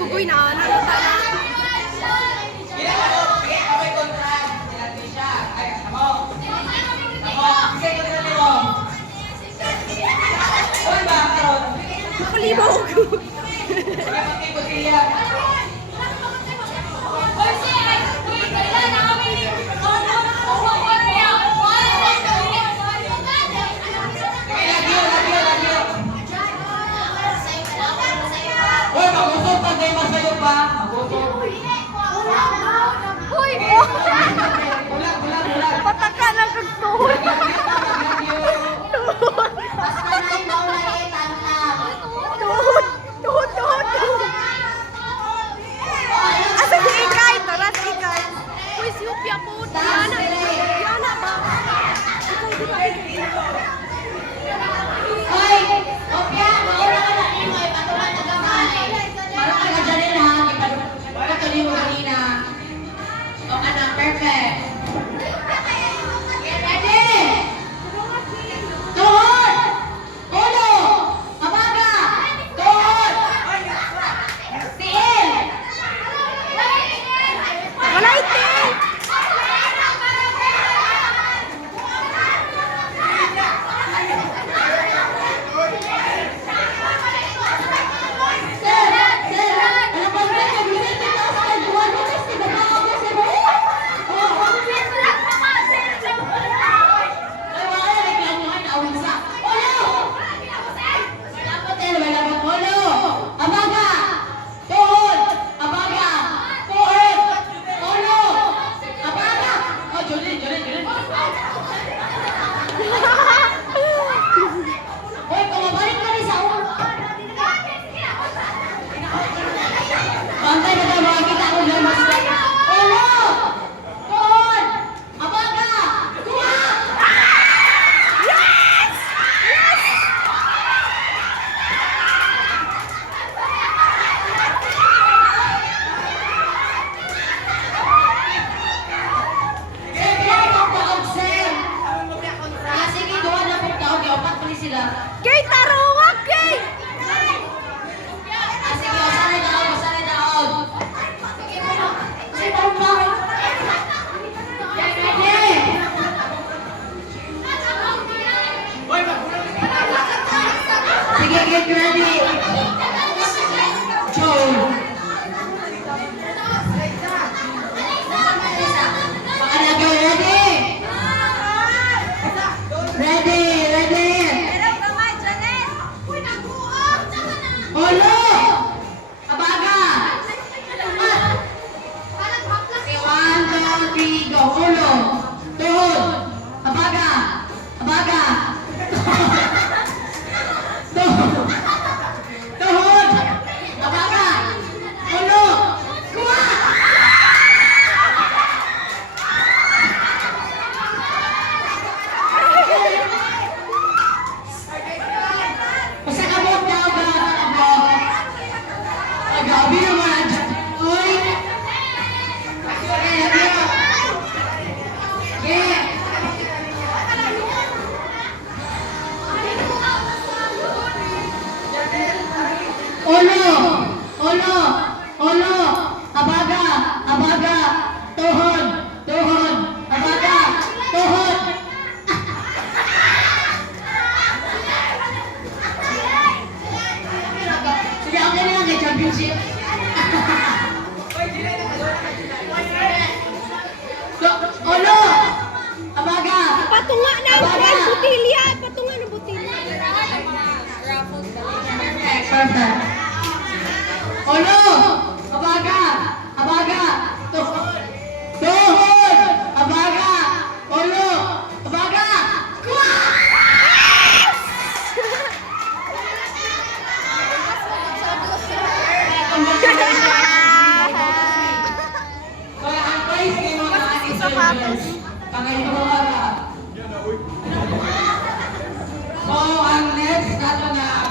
kugoy na nalata na. Makalibog. Uy! Pataka ng kagtuhon. Tuhod. Asa di ikay? Taras ikay. Uy, si Upya po. Diana ba? Ikay, di ba? Hoy, Opya, mauna ka na rin mo, ipatulan na gamay. Marang ka na dyan ha, ipatuloy mo kanina. O anak, perfect. Ready? Tuhod! Ulo! Mabaga! Tuhod! Tiil! Wala itin! Kay taruwak kay! Sige, sanay daon. Sige, get ready. Joe. Pakalaga, ready? Ready. Ulo! Abaga! Okay, 1, 2, 3, go. Ulo! Tuhod! Abaga! Tuhod! Abaga! Ulo! Kuha! Usa ka mo daw ba? Gabi naman. Uy! Yeah! Ulo! Abaga! Tuhod! Abaga! Tuhod! Sige, okay na lang kay championship. Ulo! Abaga! Patunga na ang Abaga! butilya! Patunga ng butilya! Perfect. Ulo! Abaga! Tuhod! Abaga! Ulo! Abaga! Kuha! Wala ang prize kay mga Sapatos. Panginoon. So, ang next nato na